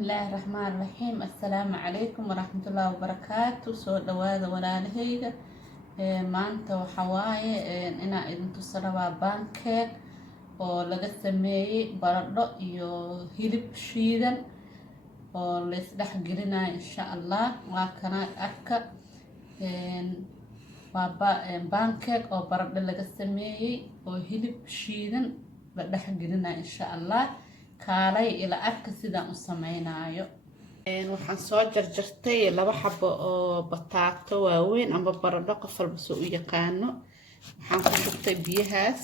الله الرحمن الرحيم. السلام عليكم ورحمة الله وبركاته. سو دواada walaalahayga maanta waxa waaye inaan idin tusarabaa pancake oo laga sameeyay baradho iyo hilib shiidan oo la isdhex gelinayo insha Allah. waa kana arka pancake oo baradho laga sameeyay oo hilib shiidan la dhex gelinayo insha Allah. kaalay ila arka sidaan u sameynaayo. waxaan soo jarjartay laba xabo oo bataato waaweyn amba baradho qof walba soo u yaqaano. waxaan ku shubtay biyahaas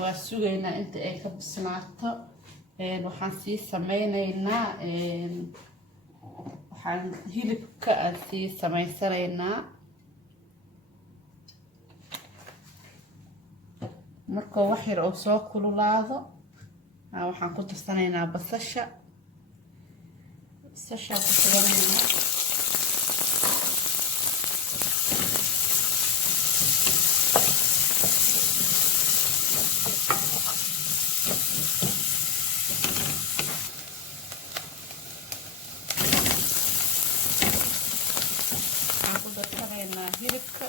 waa sugaynaa inta ay ka bislaato. waxaan sii sameynaynaa waxaan hilibka aan sii sameysanaynaa. markuu wax yar oo soo kululaado waxaan ku darsanaynaa basasha ku shubanaynaa. waxaan ku darsanaynaa hilibka.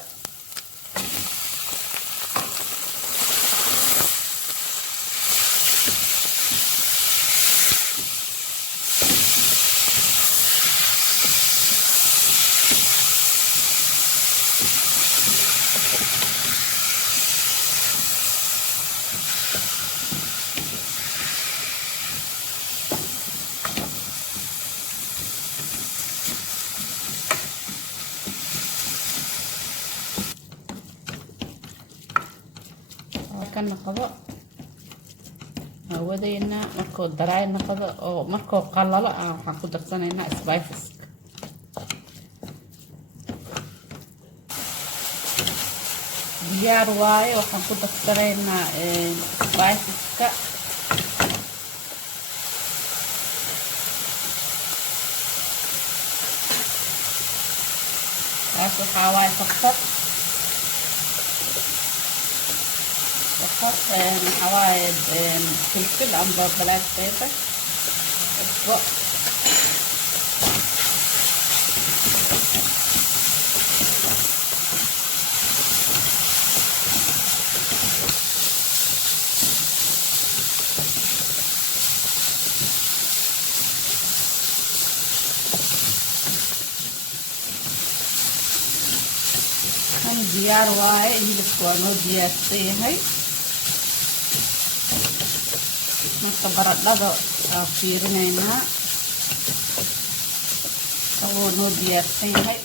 kan noqdo wadayna markuu daraay noqdo oo markuu qalalo waxaan ku darsanaynaa spices. diyaar waaye. waxaan ku darsanaynaa spiceska. taas waxaa waaye faqad حواي فلفل عنبر بلاك بيبر اسبوع. كان ديار واي اللي بسوانو ديار سيهي. marka baradhada fiirinaynaa wuu noo diyaarsan yahay.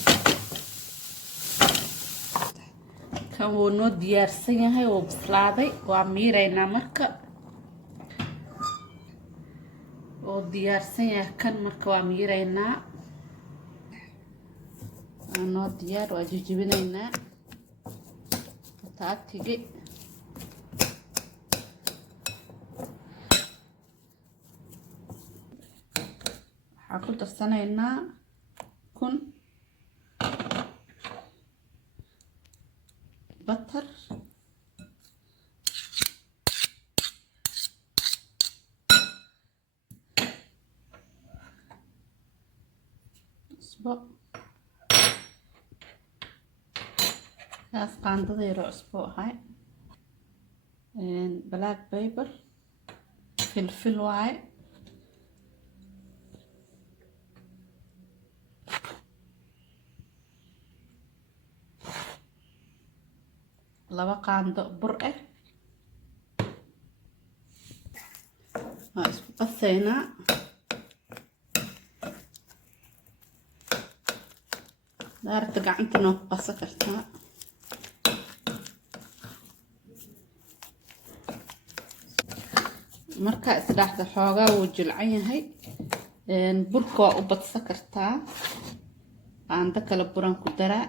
kan wuu noo diyaarsan yahay wuu bislaaday. waa miiraynaa marka wuu diyaarsan yahay kan marka waa miiraynaa. waa noo diyaar. waa jijibinaynaa taatigi. waxaan ku darsanaynaa kun batar, cusbo. kaas qaandada yaro cusbo ahay. black pepper filfil waaye. laba qaando bur waa isku qasaynaa. daarta gacanta noo ku qasa kartaa. markaa isdhaxda xoogaa wuu jilcan yahay. burka waa u badsa kartaa. qaando kale buran ku daraa.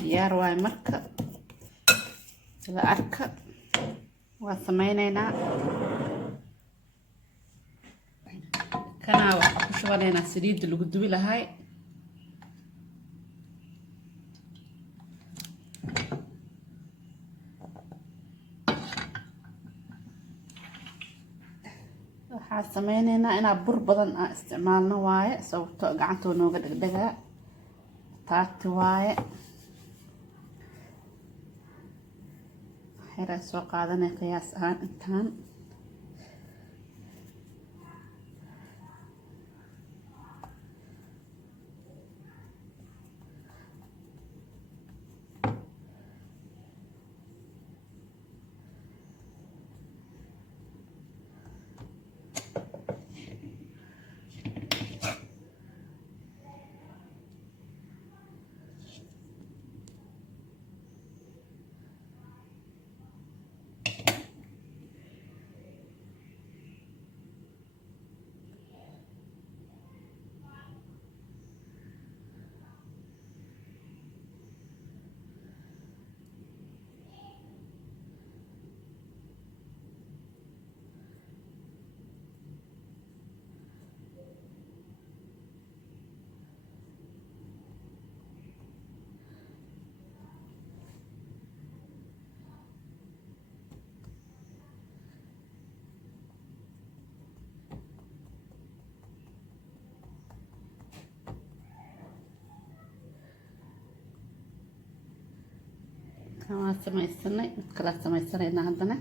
diyaar waaye marka ila arka. waa sameynaynaa. كنا وحكو شوالينا سليد اللي قدوي لهاي waxaa sameynaynaa inaan bur badan aan isticmaalno waaye sababtoo gacantoo nooga dhegdhegaa taagti waaye waxyaraan soo qaadanay qiyaas ahaan intaan waan samaysanay mid kala samaysanayna haddana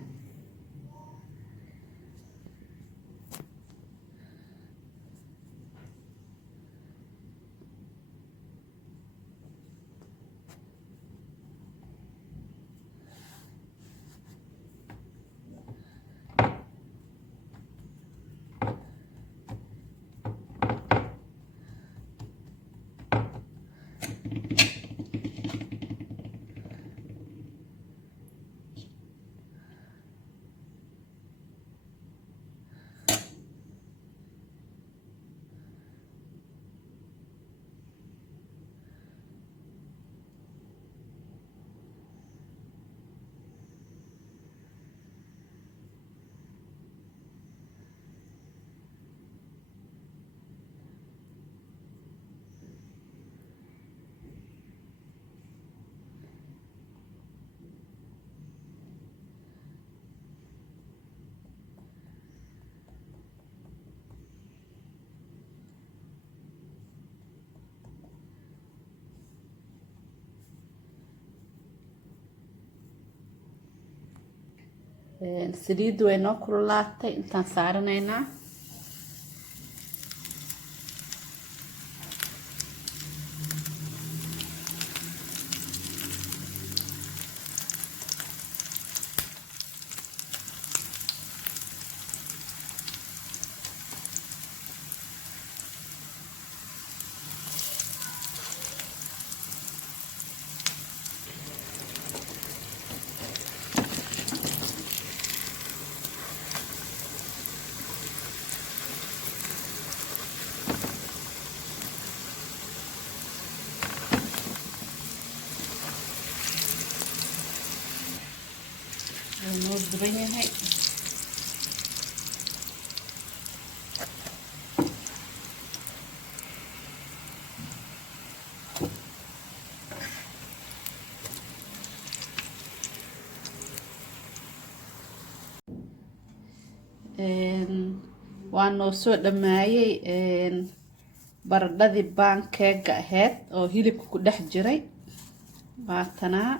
saliiddu way noo kululaatay intaan saaranaynaa noo duban yahay waa noo soo dhammaayay baradhadii pancake ahayd oo hilibka ku dhex jiray waatanaa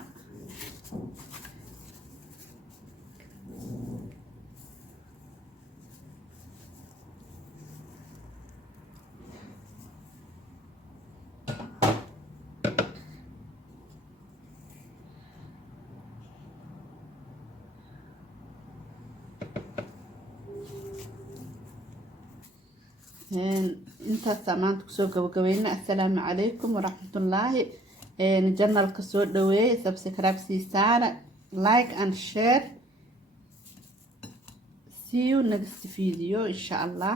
intaas maanta kusoo gabagabayna assalaamu calaykum waraxmatullaahi janalka soo dhaweey subscribe siisaana like and share see you next video insha allah